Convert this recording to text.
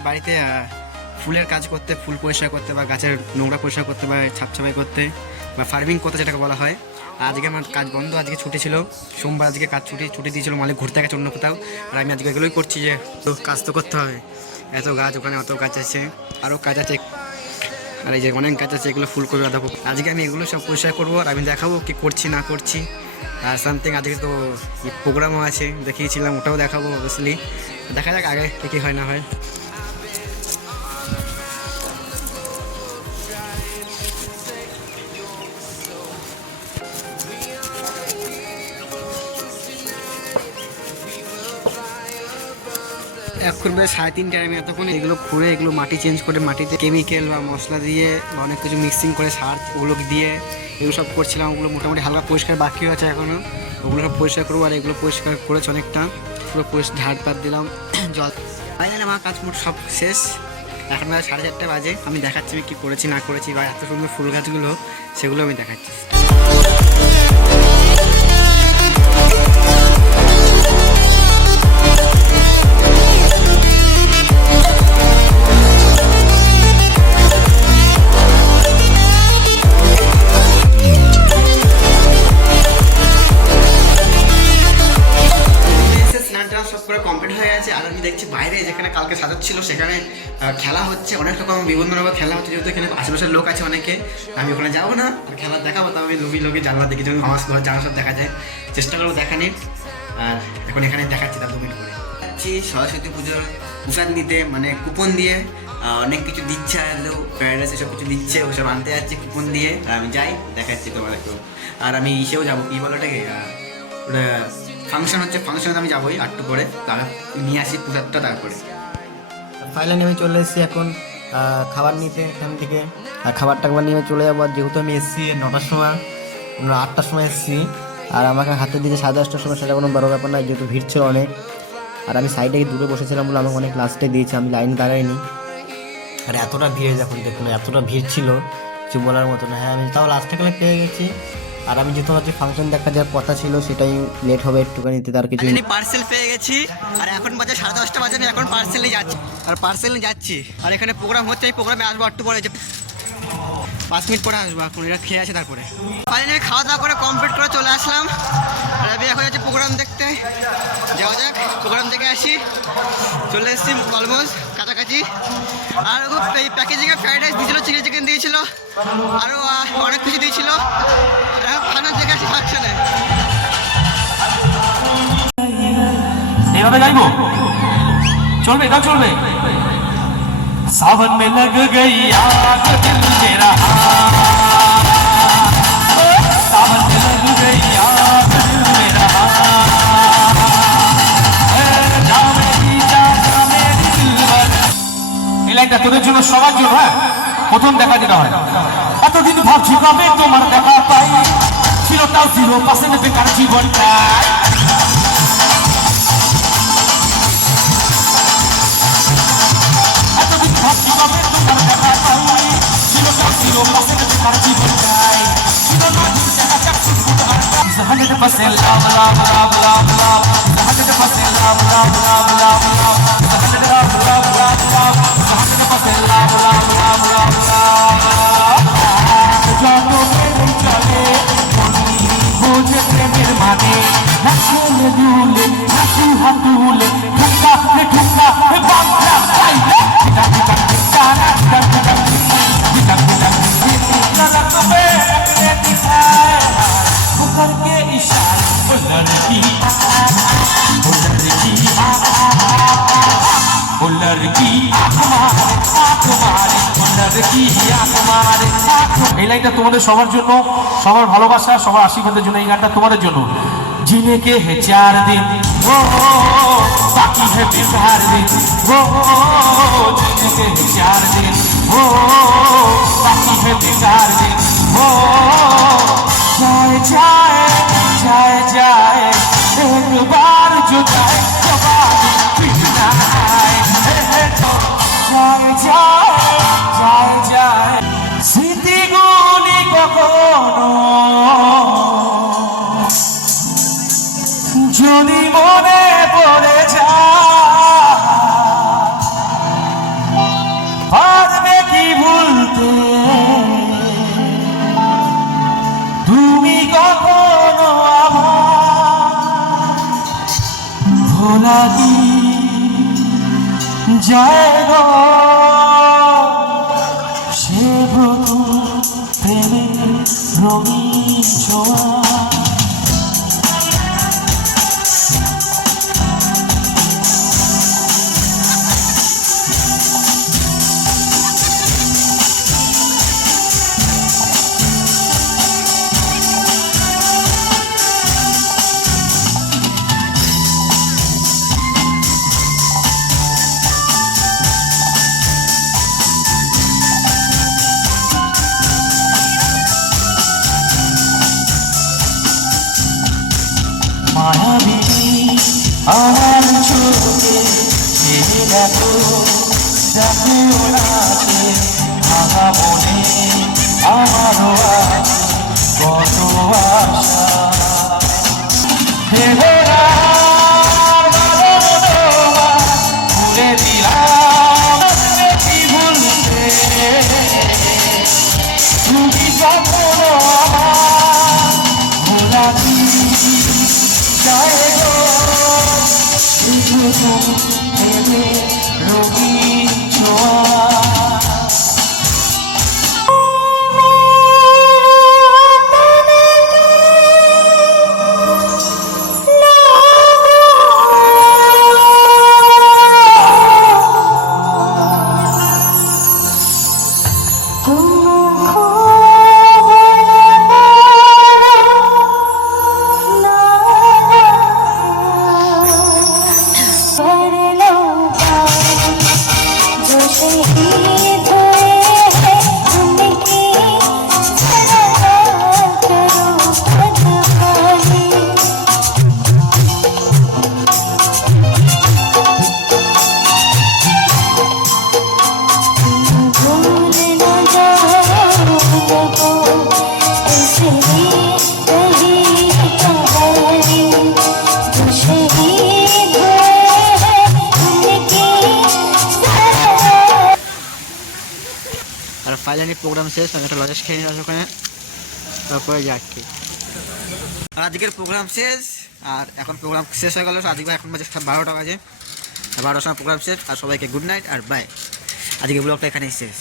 একটা বাড়িতে ফুলের কাজ করতে, ফুল পরিষ্কার করতে বা গাছের নোংরা পরিষ্কার করতে বা ছাপছাপাই করতে বা ফার্মিং করতে যেটাকে বলা হয়। আজকে আমার কাজ বন্ধ, আজকে ছুটি ছিল, সোমবার আজকে কাজ ছুটি দিয়েছিল, মালিক ঘুরতে গেছে অন্য কোথাও। আর আমি আজকে এগুলোই করছি, যে তো কাজ তো করতে হবে। এত গাছ, ওখানে অত গাছ আছে, আরও কাজ আছে, আর এই যে অনেক গাছ আছে, এগুলো ফুল করবে দেখো। আজকে আমি এগুলো সব পরিষ্কার করবো আর আমি দেখাবো কি করছি না করছি। আর সামথিং আজকে তো প্রোগ্রামও আছে, দেখিয়েছিলাম, ওটাও দেখাবো অবভিয়াসলি। দেখা যাক আগে কী কী হয় না হয়। এখন প্রায় 3:30, আমি এতক্ষণ এগুলো খুঁড়ে এগুলো মাটি চেঞ্জ করে, মাটিতে কেমিক্যাল বা মশলা দিয়ে বা অনেক কিছু মিক্সিং করে সার ওগুলো দিয়ে এগুলো সব করছিলাম। ওগুলো মোটামুটি হালকা পরিষ্কার বাকি আছে এখনও, ওগুলো সব পরিষ্কার করবো। আর এগুলো পরিষ্কার করেছে অনেকটা, পুরো ঝাড় পাত দিলাম, জল। ফাইনালি আমার কাজ মোট সব শেষ। এখন প্রায় 4:30 বাজে। আমি দেখাচ্ছি আমি কী করেছি না করেছি, বা এত সুন্দর ফুল গাছগুলো সেগুলো আমি দেখাচ্ছি। সব করে কমপ্লিট হয়ে গেছে। আর আমি দেখছি বাইরে যেখানে কালকে সাজাচ্ছিল সেখানে খেলা হচ্ছে, অনেক রকম বিভিন্ন রকম খেলা হচ্ছে। যেহেতু এখানে আশেপাশের লোক আছে অনেকে, আমি ওখানে যাবো না, খেলা দেখাবো। তো আমি লোকে জানলা দেখি, যখন আমার ঘর জানলা সব দেখা যায়, চেষ্টা করবো দেখানির। আর এখন এখানে দেখাচ্ছি তার 2 মিনিট করে যাচ্ছি সরস্বতী পুজোর প্রসাদ নিতে, মানে কুপন দিয়ে অনেক কিছু দিচ্ছে, ফ্রাইড রাইস এসব কিছু দিচ্ছে, ওসব আনতে যাচ্ছি কুপন দিয়ে। আর আমি যাই, দেখাচ্ছি তোমার একটু। আর আমি ইসেও যাবো, কী বলো ওটাকে, ওটা ফাংশন হচ্ছে, ফাংশনে আমি যাবোই একটু পরে, তারপর নিয়ে আসি প্রসাদটা। তারপরে ফাইনালি আমি চলে এসেছি এখন খাবার নিতে এখান থেকে। আর খাবারটা নিয়ে চলে যাবো। আর যেহেতু আমি এসেছি 9টার সময়, 8টার সময় এসেছি, আর আমাকে হাতে দিকে 8:30টার সময়, সেটা কোনো বড় ব্যাপার নয়, যেহেতু ভিড় ছিল অনেক। আর আমি সাইডে দূরে বসেছিলাম বলে আমাকে অনেক লাস্টে দিয়েছে, আমি লাইন দাঁড়াইনি। আর এতটা ভিড়, যখন দেখুন এতটা ভিড় ছিল কিছু বলার মতো না। হ্যাঁ, আমি তাও লাস্টে গেলে পেয়ে গেছি। আর আমি যেহেতু হচ্ছে ফাংশন দেখা যাওয়ার কথা ছিল, সেটাই লেট হবে একটুখানিতে, তার কিছু পার্সেল পেয়ে গেছি। আর এখন বাজে 10:30 বাজে, আমি এখন পার্সেলে যাচ্ছি। আর এখানে প্রোগ্রাম হচ্ছে, এই প্রোগ্রামে আসবো একটু পরে, 5 মিনিট পরে আসবো। এখন এরা খেয়ে আছে, তারপরে ফাইনালি খাওয়া দাওয়া করে কমপ্লিট করে চলে আসলাম। আর আমি এখন যাচ্ছি প্রোগ্রাম দেখতে। যাওয়া যাক, প্রোগ্রাম দেখে আসি। চলে এসেছি অলমোস্ট কাছাকাছি। আর এই প্যাকেজিংয়ে ফ্রাইড রাইস দিয়েছিল, চিলি চিকেন দিয়েছিল, আরও অনেক কিছু দিয়েছিল। ফাইনাল দেখে আসি ফাংশনে। এইভাবে গাইবো, চলবে, এটা চলবে। सावन में लग गई आग दिल मेरा, सावन में लग गई आग दिल मेरा, जा मेरी दिलबर। এই লাইনটা তোদের জন্য, সবার জন্য। হ্যাঁ, প্রথম দেখা যেটা হয়, এতদিন ভাবছি কবে তোমার দেখা পাই, ছিল তাও 0% বেকার জীবনটা। প্রেমের মানে নাচলে দুলে, নাচু হাতুলে, ঠুকা ঠুকা বাংলা চাইলে, करके इशारा, वो लड़की वो लड़की এই লাইনটা তোমাদের সবার জন্য, সবার ভালোবাসা, সবার আশীর্বাদের জন্য এই গানটা তোমাদের জন্য। जीने के है 4 दिन, वो बाकी है बेकार दिन, वो जीने के है 4 दिन, वो बाकी है बेकार दिन, वो जाए जाए जाए जाए एक बार जो जाए जवानी फिर ना आए, जाए जाए जाए जाए স্মৃতিগুলি কখনো যদি মনে পড়ে যায়, যায় গো সে প্রথম প্রেমের রঙিন ছোঁয়া। মায়াবিনী আমার চোখে চেয়ে দেখো দেখো নাচে ভাঙা মনে আমারও আছে কত আশা। ভেবে না ভুলে দিলাম কি ভুলতে তুমি কখনো আমার ভোলা যায় গো শুধু ভেবে রঙিন ছোঁয়া। আর ফাইনালি প্রোগ্রাম শেষ, আমি একটা লজেস খেয়ে নিলাম ওখানে, তারপরে যাচ্ছি। আর আজকের প্রোগ্রাম শেষ, আর এখন প্রোগ্রাম শেষ হয়ে গেল। আজকে এখন বাজে 12টা বাজে, 12টার সময় প্রোগ্রাম শেষ। আর সবাইকে গুড নাইট আর বাই। আজকে ব্লগটা এখানেই শেষ।